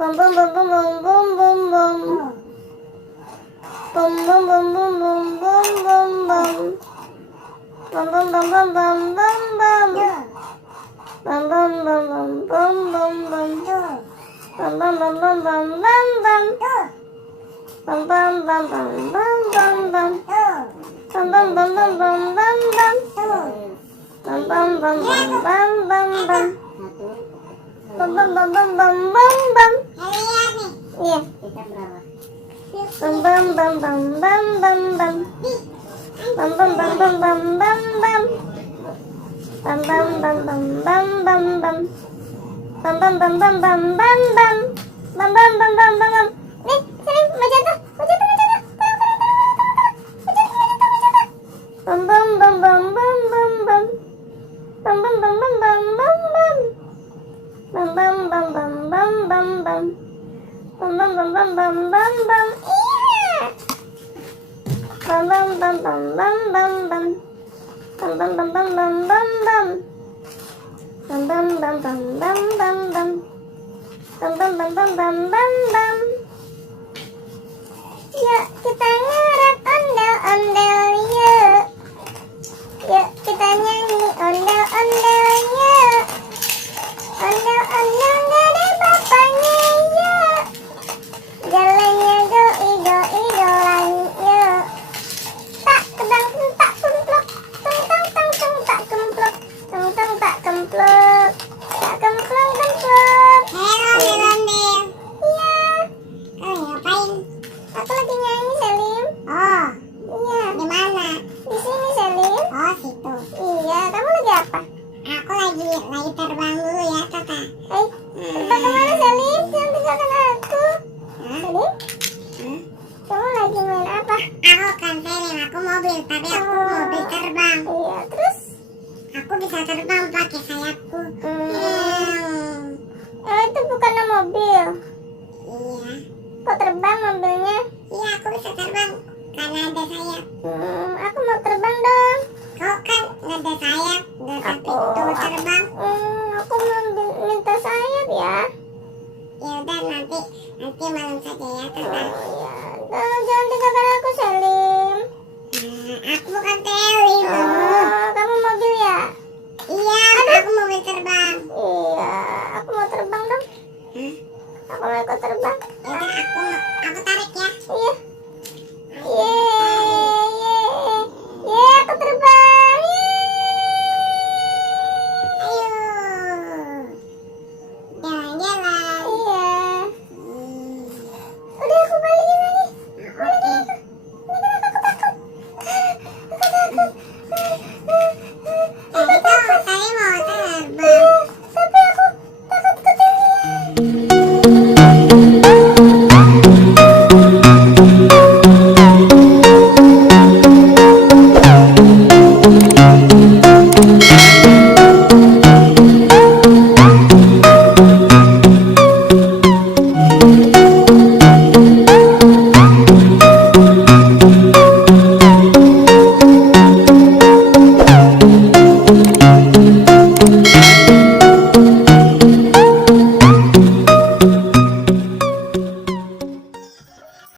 Bum bum bum bum bum bum bum bum. Bum bum bum bum bum bum bum bum. Bum bum bum bum bum bum bum. Bum bum bum bum bum bum bum. Bum bum bum bum bum bum bum. Bum bum bum bum bum bum bum. Bum bum bum bum bum bum bum. Bum bum bum bum bum bum bum. Bum bum bum bum bum bum bum. Iya. Bum bum bum bum bum bum bum. Bum bum bum bum bum bum bum. Bum bum bum bum bum bum bum. Bum bum bum bum bum bum bum. Bum bum bum bum bum bum. Nih, sini mau jatuh, mau jatuh, mau jatuh. Bum bum bum bum bum bum bum. Bum bum bum bum bum bum bum. Bum bum bum bum bum bum bum. Bum bum bum bum bum bum bum. Iya. Bum bum bum bum bum bum bum. Bum bum bum bum bum bum bum. Bum bum bum bum bum bum bum. Bum bum bum bum bum bum bum. Yuk kita ngerap ondel-ondel yuk. Yuk kita nyanyi ondel-ondel yuk. Ondel-ondel gak ada bapaknya yuk. Jalannya doi-doi-dolan yuk. Tak kedang tak kemplok. Tong tong tong tong tak kemplok. Tong tong tak kemplok. Tak kemplok kemplok. Halo ondel-ondel. Iya. Kau ngapain? Aku lagi nyanyi Selim. Oh, Iya. di mana? Di sini Selim. Oh, situ. Iya. Kamu lagi apa? Aku lagi terbang dulu ya, kakak. Hai. Terbang kemana Selim? Jangan tinggalkan aku. Hah? Selim. Hah? Kamu lagi main apa? Aku kan Selim, aku mobil, tapi aku mobil terbang. Iya. Terus? Aku bisa terbang pakai sayapku. Itu bukannya mobil. Iya, Kok terbang mobilnya? iya aku bisa terbang karena ada sayap. Aku mau terbang dong. Kau kan nggak ada sayap, nggak ada pintu terbang. Aku mau minta sayap ya. Ya udah nanti malam saja ya, kakak. Iya. Jangan tinggalkan aku Selim. Aku bukan Selim. Kamu mobil ya? Iya, aku mobil terbang. Iya. Aku mau terbang dong. Hah? Aku mau ikut terbang. Ya udah aku tarik ya. Iya. Yeay. Yeay, aku terbang. Ayo, jalan-jalan. Iya. Udah aku balikin lagi. Oke. Aku takut. Tadi tuh saya mau